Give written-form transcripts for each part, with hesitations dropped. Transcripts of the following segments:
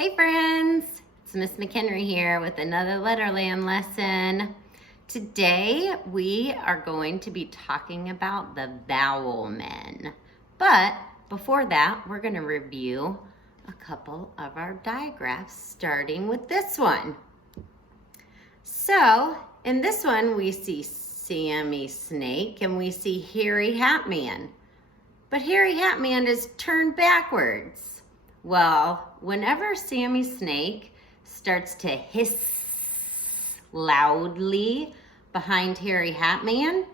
Hey friends, it's Miss McHenry here with another Letterland lesson. Today we are going to be talking about the vowel men. But before that, we're going to review a couple of our digraphs, starting with this one. So in this one, we see Sammy Snake and we see Hairy Hat Man. But Hairy Hat Man is turned backwards. Well, whenever Sammy Snake starts to hiss loudly behind Hairy Hat Man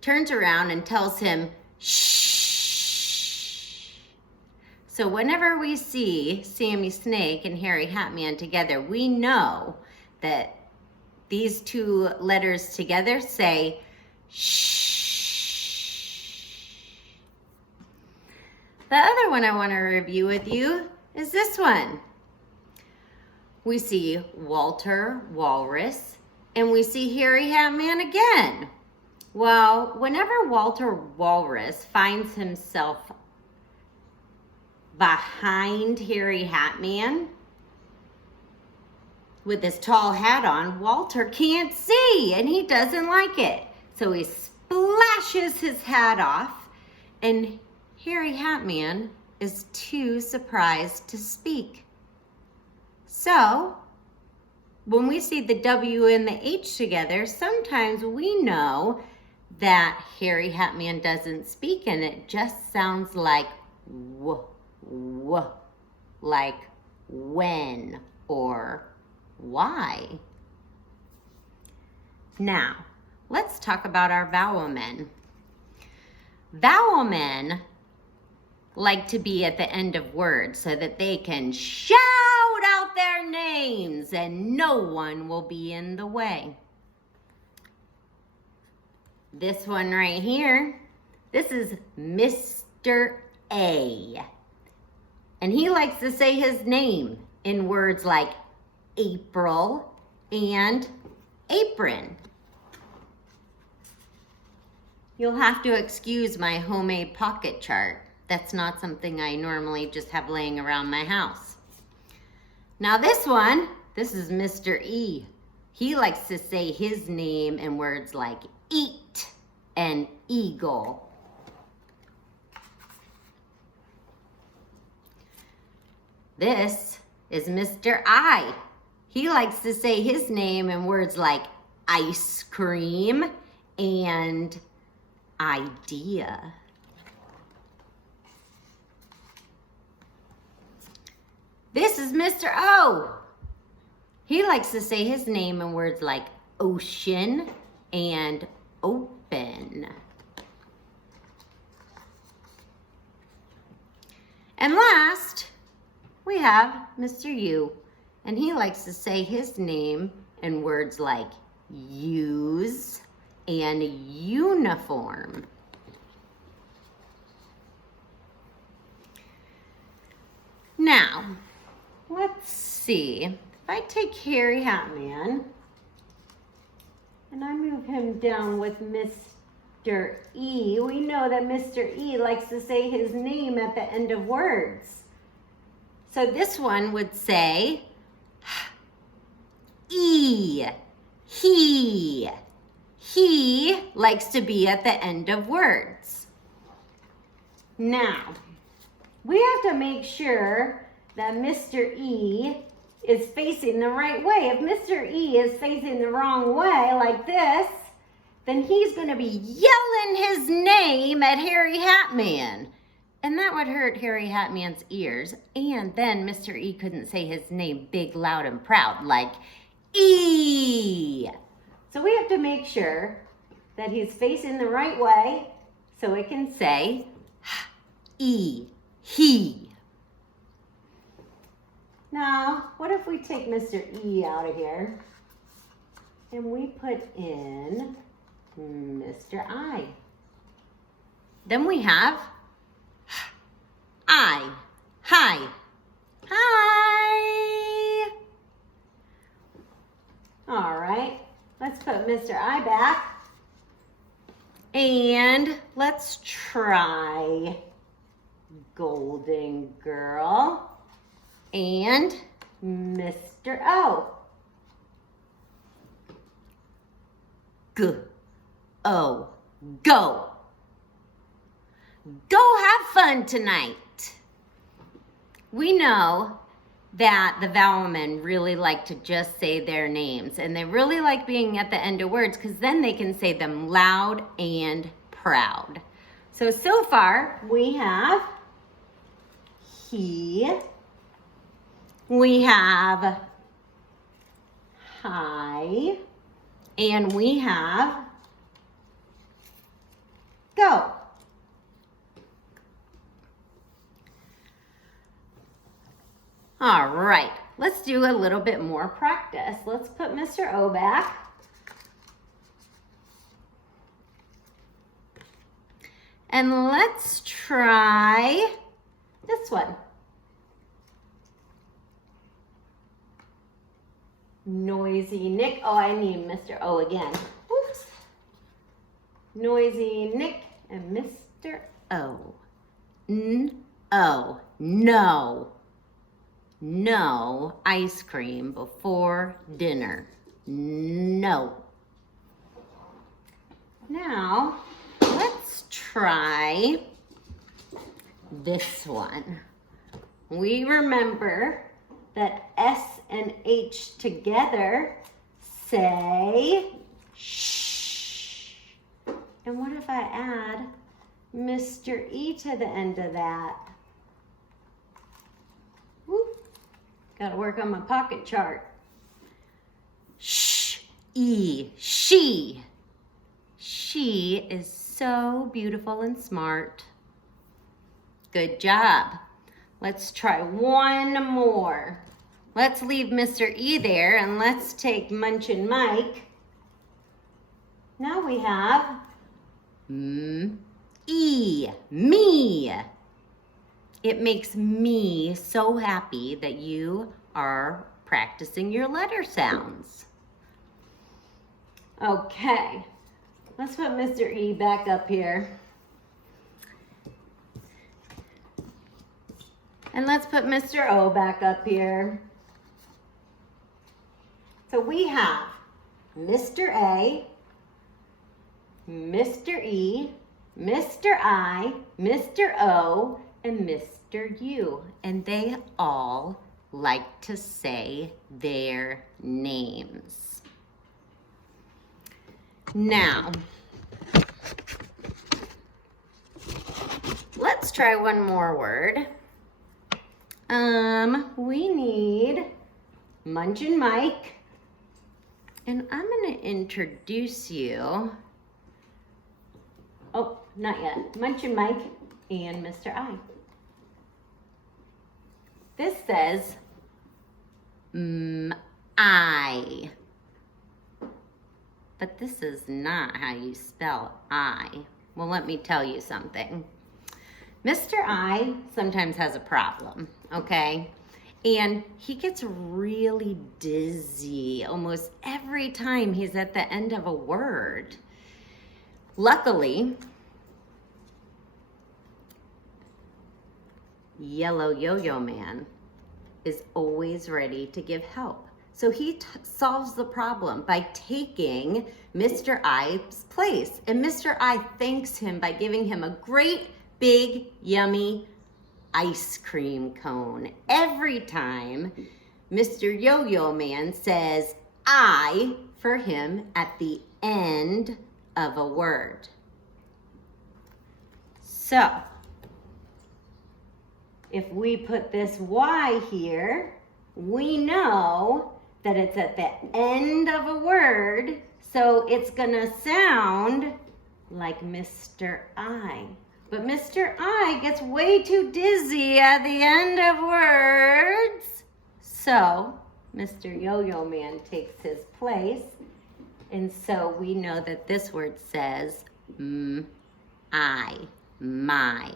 turns around and tells him, shh. So whenever we see Sammy Snake and Hairy Hat Man together, we know that these two letters together say shh. The other one I want to review with you is this one. We see Walter Walrus and we see Hairy Hat Man again. Well, whenever Walter Walrus finds himself behind Hairy Hat Man with his tall hat on, Walter can't see and he doesn't like it. So he splashes his hat off and Hairy Hat Man is too surprised to speak. So, when we see the W and the H together, sometimes we know that Hairy Hat Man doesn't speak and it just sounds like w, w, like when or why. Now, let's talk about our vowel men. Vowel men like to be at the end of words so that they can shout out their names and no one will be in the way. This one right here, this is Mr. A. And he likes to say his name in words like April and apron. You'll have to excuse my homemade pocket chart. That's not something I normally just have laying around my house. Now this one, this is Mr. E. He likes to say his name in words like eat and eagle. This is Mr. I. He likes to say his name in words like ice cream and idea. This is Mr. O. He likes to say his name in words like ocean and open. And last, we have Mr. U. And he likes to say his name in words like use and uniform. Now, let's see. If I take Hairy Hat Man and I move him down with Mr. E, we know that Mr. E likes to say his name at the end of words. So this one would say E. He. He likes to be at the end of words. Now, we have to make sure that Mr. E is facing the right way. If Mr. E is facing the wrong way, like this, then he's going to be yelling his name at Hairy Hat Man. And that would hurt Hairy Hat Man's ears. And then Mr. E couldn't say his name big, loud, and proud, like E. So we have to make sure that he's facing the right way so it can say E. He. Now, what if we take Mr. E out of here and we put in Mr. I? Then we have I. Hi. Hi. All right, let's put Mr. I back and let's try Golden Girl, and Mr. O. G-O, go. Go have fun tonight. We know that the Vowel Men really like to just say their names, and they really like being at the end of words because then they can say them loud and proud. So far we have he, we have hi, and we have go. All right, let's do a little bit more practice. Let's put Mr. O back. And let's try this one. Noisy Nick. Oh, I need Mr. O again. Oops. Noisy Nick and Mr. O. N-O. No. No ice cream before dinner. No. Now, let's try this one. We remember that S and H together say shh. And what if I add Mr. E to the end of that? Whoop. Gotta work on my pocket chart. Shh, E, she. She is so beautiful and smart. Good job. Let's try one more. Let's leave Mr. E there and let's take Munchin' Mike. Now we have E, me. It makes me so happy that you are practicing your letter sounds. Okay, let's put Mr. E back up here. And let's put Mr. O back up here. So we have Mr. A, Mr. E, Mr. I, Mr. O, and Mr. U. And they all like to say their names. Now, let's try one more word. We need Munchin' Mike. And I'm gonna introduce you. Oh, not yet. Munchin' Mike and Mr. I. This says I. But this is not how you spell I. Well, let me tell you something. Mr. I sometimes has a problem, okay? And he gets really dizzy almost every time he's at the end of a word. Luckily, Yellow Yo-Yo Man is always ready to give help. So he solves the problem by taking Mr. I's place. And Mr. I thanks him by giving him a great, big, yummy ice cream cone every time Mr. Yo-Yo Man says I for him at the end of a word. So, if we put this Y here, we know that it's at the end of a word, so it's gonna sound like Mr. I. But Mr. I gets way too dizzy at the end of words. So Mr. Yo-Yo Man takes his place. And so we know that this word says I, my.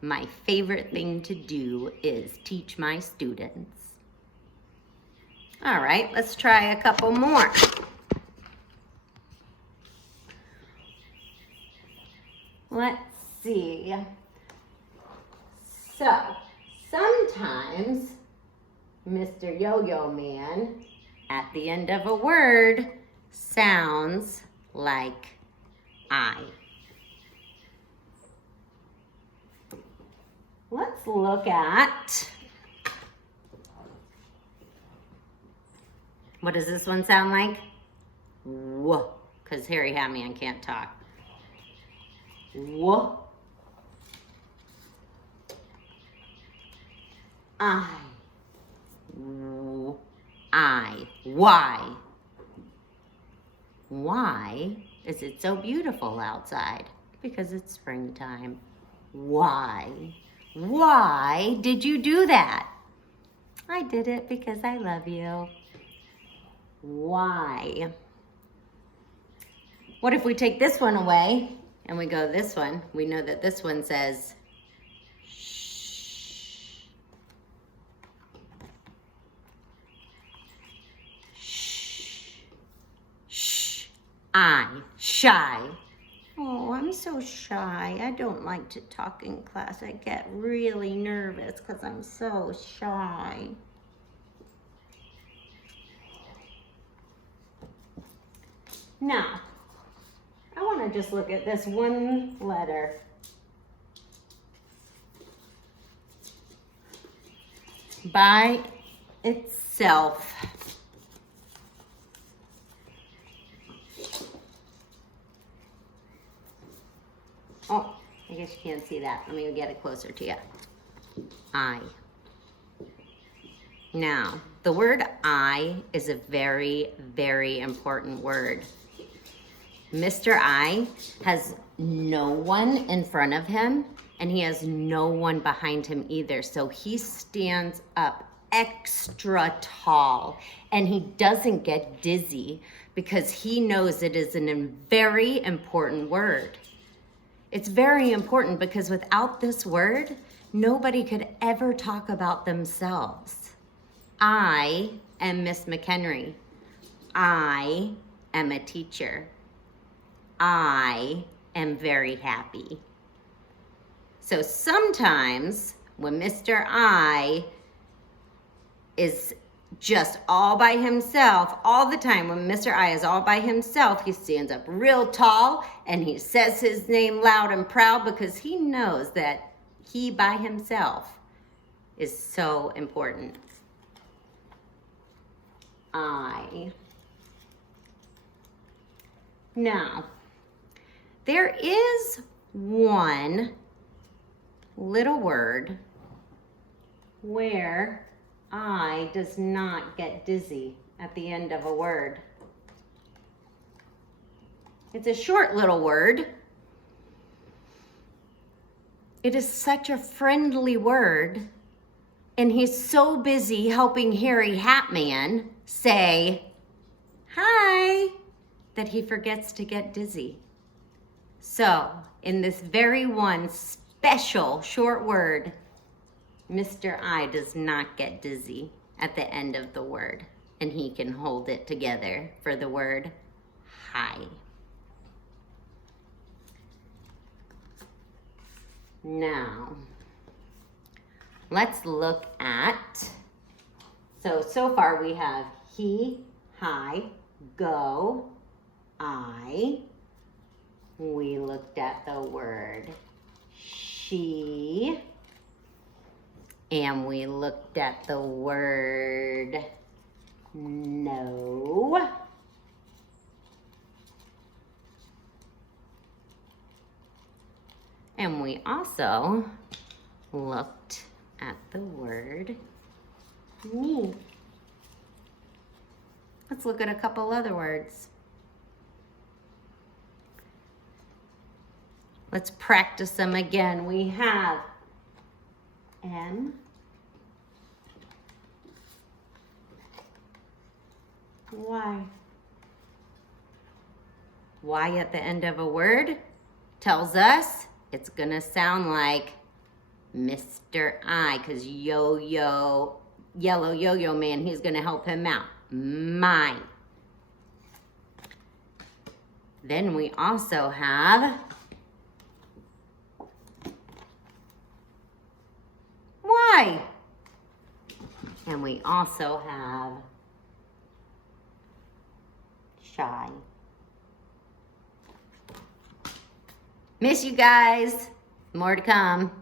My favorite thing to do is teach my students. All right, let's try a couple more. Let's see. So, sometimes Mr. Yo-Yo Man at the end of a word sounds like I. Let's look at, what does this one sound like? Whoa, because Harry Hatman can't talk. Whoa. I. Why? Why is it so beautiful outside? Because it's springtime. Why? Why did you do that? I did it because I love you. Why? What if we take this one away and we go this one? We know that this one says shh. Shh. Shh. I. Shy. Oh, I'm so shy. I don't like to talk in class. I get really nervous because I'm so shy. Now, I want to just look at this one letter. By itself. Oh, I guess you can't see that. Let me get it closer to you. I. Now, the word I is a very, very important word. Mr. I has no one in front of him, and he has no one behind him either. So he stands up extra tall, and he doesn't get dizzy because he knows it is a very important word. It's very important because without this word, nobody could ever talk about themselves. I am Ms.McHenry. I am a teacher. I am very happy. So sometimes when Mr. I is just all by himself, all the time when Mr. I is all by himself, he stands up real tall and he says his name loud and proud because he knows that he by himself is so important. I. Now, there is one little word where I does not get dizzy at the end of a word. It's a short little word. It is such a friendly word, and he's so busy helping Harry Hatman say hi that he forgets to get dizzy. So, in this very one special short word, Mr. I does not get dizzy at the end of the word, and he can hold it together for the word hi. Now, let's look at, so far we have he, hi, go, I. We looked at the word she. And we looked at the word no. And we also looked at the word me. Let's look at a couple other words. Let's practice them again. We have M, Y. Y at the end of a word tells us it's gonna sound like Mr. I, because yellow yo-yo man, he's gonna help him out. My. Then we also have boy. And we also have shy. Miss you guys. More to come.